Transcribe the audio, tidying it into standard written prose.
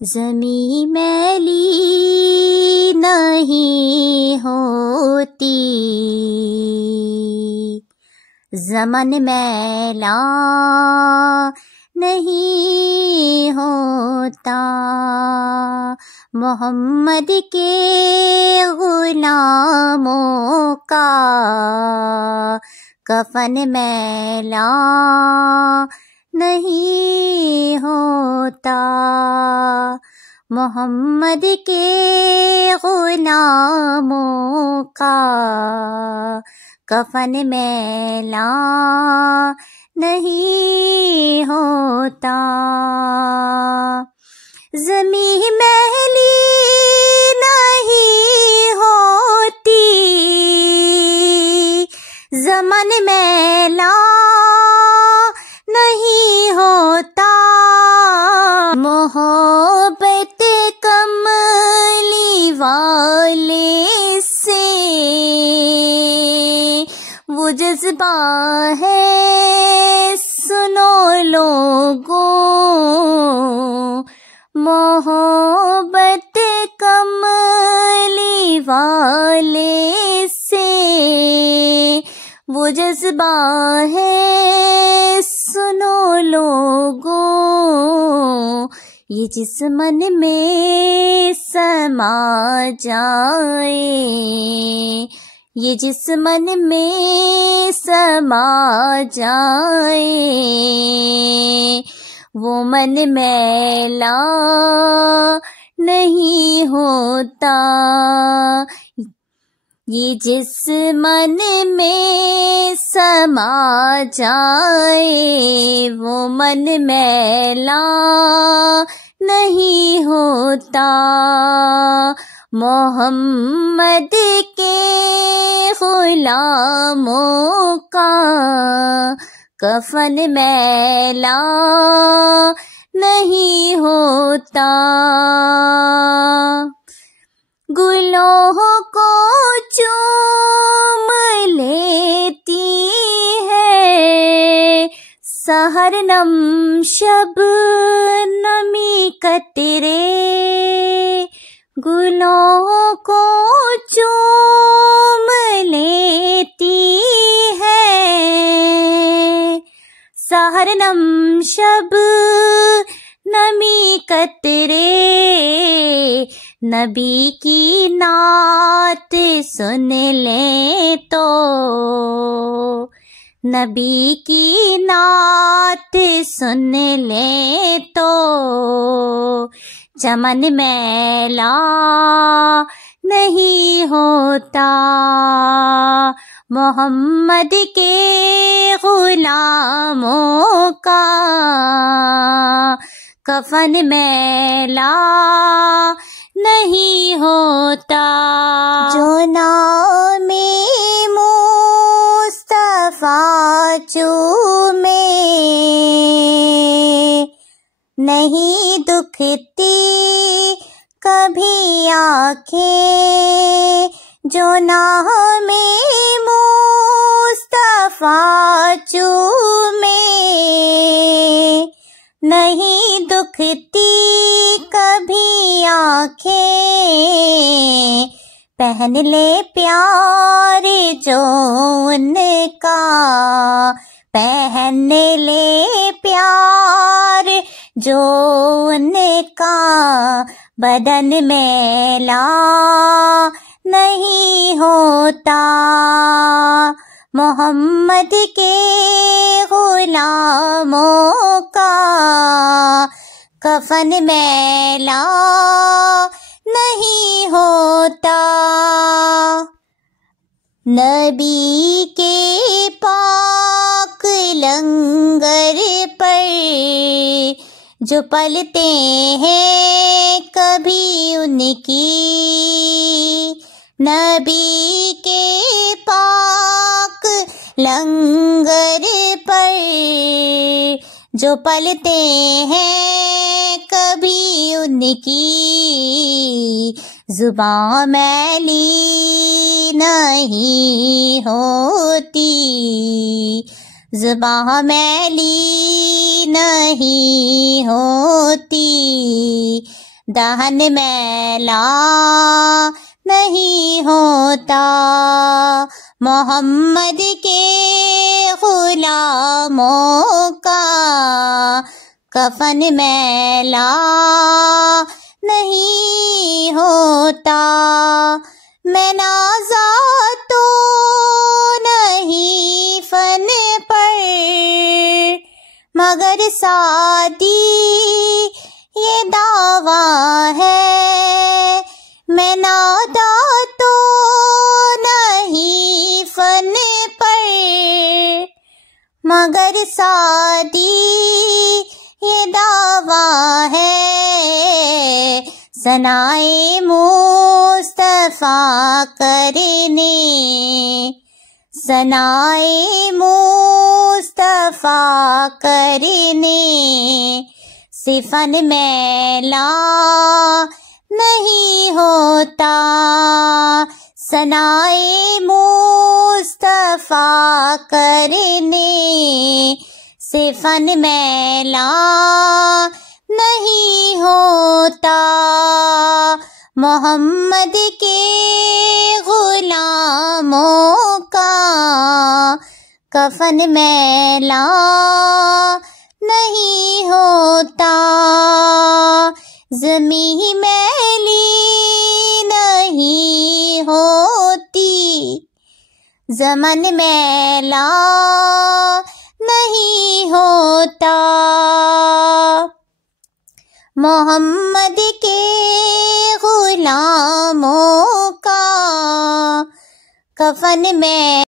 زمین میلی نہیں ہوتی، زمن میلا نہیں ہوتا، محمد کے غلاموں کا کفن میلا نہیں ہوتا، محمد کے غلاموں کا کفن میلا نہیں ہوتا، زمین میلی نہیں ہوتی، زمن میلا نہیں ہوتا، محبت کملی والے سے وہ جذبہ ہے سنو لوگوں، محبت کملی والے سے وہ جذبہ ہے سنو لوگوں، یہ جس من میں سما جائے، یہ جس من میں سما جائے، وہ من میلا نہیں ہوتا، یہ جس من میں سما جائے، وہ من میلا نہیں ہوتا، محمد کے غلاموں کا کفن میلا نہیں ہوتا، گلوں کو چوم لیتی ہے سحر نم شب نمی قطرے، گلوں کو چوم لیتی ہے سحر نم شب نمی قطرے، نبی کی نعت سن لیں تو، نبی کی نعت سن لیں تو چمن میلا نہیں ہوتا، محمد کے غلاموں کا کفن میلا نہیں ہوتا، جو نام مصطفیٰ چومے نہیں دکھتی کبھی آنکھیں، جو نام مصطفیٰ چومے نہیں دکھتی کبھی آنکھیں، پہن لے پیار جو ان کا، پہن لے پیار جو ان کا، بدن میلا نہیں ہوتا، محمد کے غلاموں کا کفن میلا نہیں ہوتا، نبی کے پاک لنگر پر جو پلتے ہیں کبھی ان کی، نبی کے پاک لنگر پر جو پلتے ہیں کبھی ان کی، زبان میلی نہیں ہوتی، زبان میلی نہیں ہوتی، دہن میلا نہیں ہوتا، محمد کے غلاموں کا کفن میلا نہیں ہوتا۔ میں نازا تو نہیں فن پر، مگر سعدی یہ دعویٰ ہے، میں نادا تو نہیں فن پر، مگر سعدی یہ دعویٰ ہے۔ ثنائے مصطفیٰ کرنے، ثنائے مصطفیٰ کرنے سے فن میلا نہیں ہوتا، ثنائے مصطفیٰ کرنے سے فن میلا نہیں ہوتا، محمد کے غلاموں کا کفن میلا نہیں ہوتا۔ زمین میلی نہیں ہوتی، زمن میلا نہیں ہوتا، محمد کے غلاموں کا کفن میں